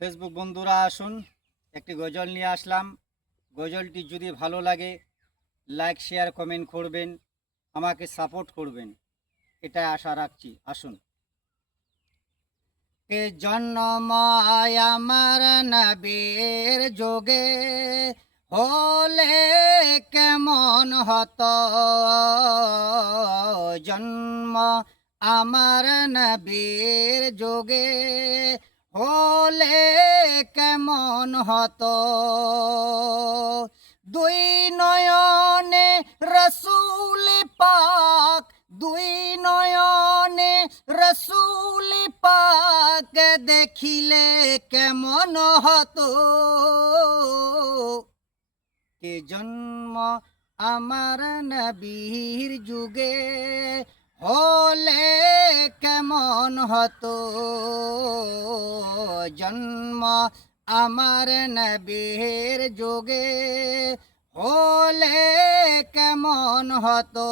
Facebook বন্ধুরা আসুন, একটি গজল নিয়ে আসলাম। গজলটি যদি ভালো লাগে লাইক শেয়ার কমেন্ট করবেন, আমাকে সাপোর্ট করবেন, এটা আশা রাখছি। আসুন। কে জন্ম আমার নবীর যোগে হলে কেমন হতো, জন্ম আমার নবীর যোগে হলে কেমন হতো, দুই নয়নে রসুল পাক, দুই নয়নে রসুল পাক দেখিলে কেমন হতো, কে জন্ম আমার নবীর যুগে হলে কেমন হতো, জন্ম আমার নবীর যুগে হলে কেমন হতো,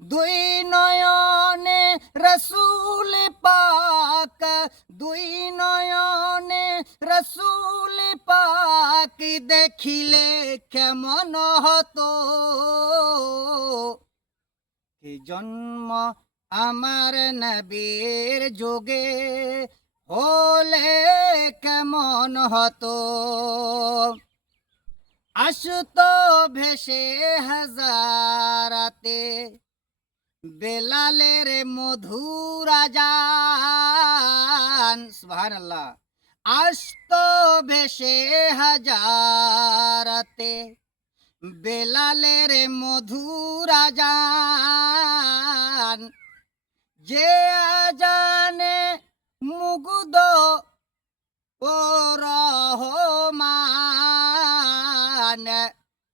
দুই নয়নে রসুল পাক, দুই নয়নে রসুল পাক দেখিলে কেমন হতো, কে জন্ম আমার নবীর যুগে হলে কেমন হতো, আসতো ভেসে হাজারাতে বেলালের মধুর আজান, সুবহানাল্লাহ, আসতো ভেসে হাজারাতে বেলালের মধুর আজান, যে আজানে মুগ্ধ ও রহমান,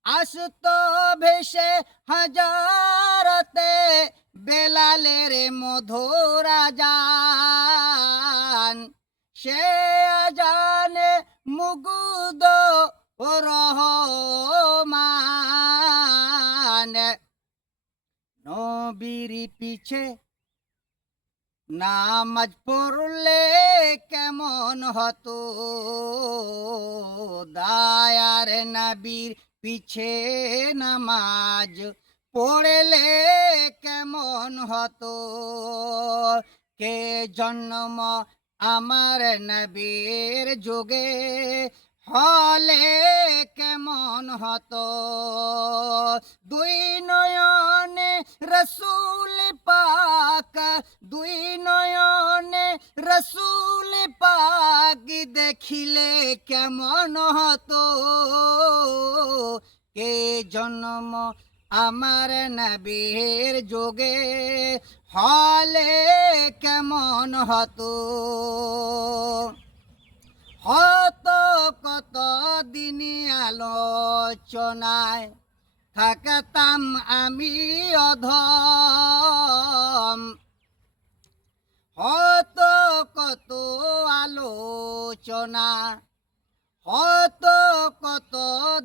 আসতো ভেসে হাজারতে বেলালের মধুর আজান, সে আজানে মুগ্ধ ও রহমান, নবীর পিছে নামাজ পড়লে কেমন হতো, দায়ার নবীর পিছে নামাজ পড়লে কেমন হতো, কে জন্ম আমার নবীর যুগে হলে কেমন হতো, দুই নয়নে রসুল পাক, দুই নয়নে রসুল পাক দেখিলে কেমন হতো, কে জন্ম আমার নবীর যুগে হলে কেমন হতো, হতো কত দিনই আলোচনায় থাকতাম আমি অধম, হতো কত আলোচনা, হতো কত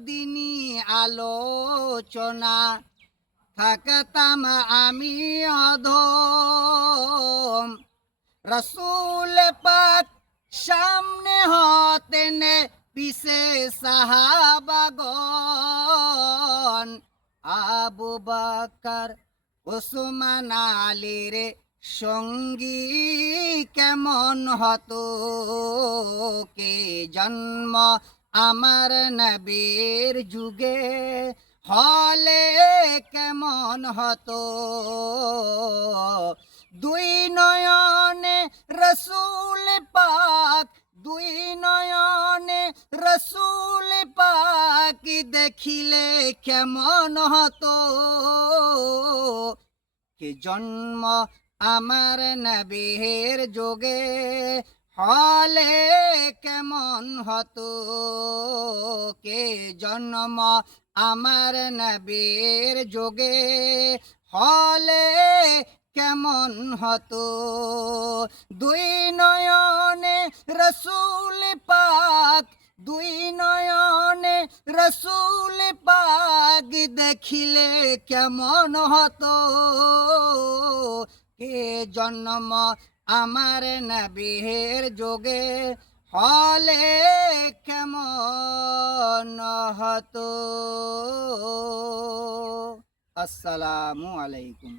দিনই আলোচনা থাকতাম আমি অধম, রসুল পাক সামনে হতেন পিছে সাহাবাগণ, আবু বকর ওসমান আলীর সঙ্গী কেমন হতো, কে জন্ম আমার নবীর যুগে হলে কেমন হতো, দুই নয়নে রসুল পাক, দুই নয়নে রসুল পাক দেখিলে কেমন হতো, কে জন্ম আমার নবীর যুগে হলে কেমন হতো, কে জন্ম আমার নবীর যুগে হলে কেমন হতো, দুই নয়নে রসুল পাক, দুই নয়নে রসুল পাক দেখিলে কেমন হতো, কে জন্ম আমার নবীর যোগে হলে কেমন হতো। আসসালামু আলাইকুম।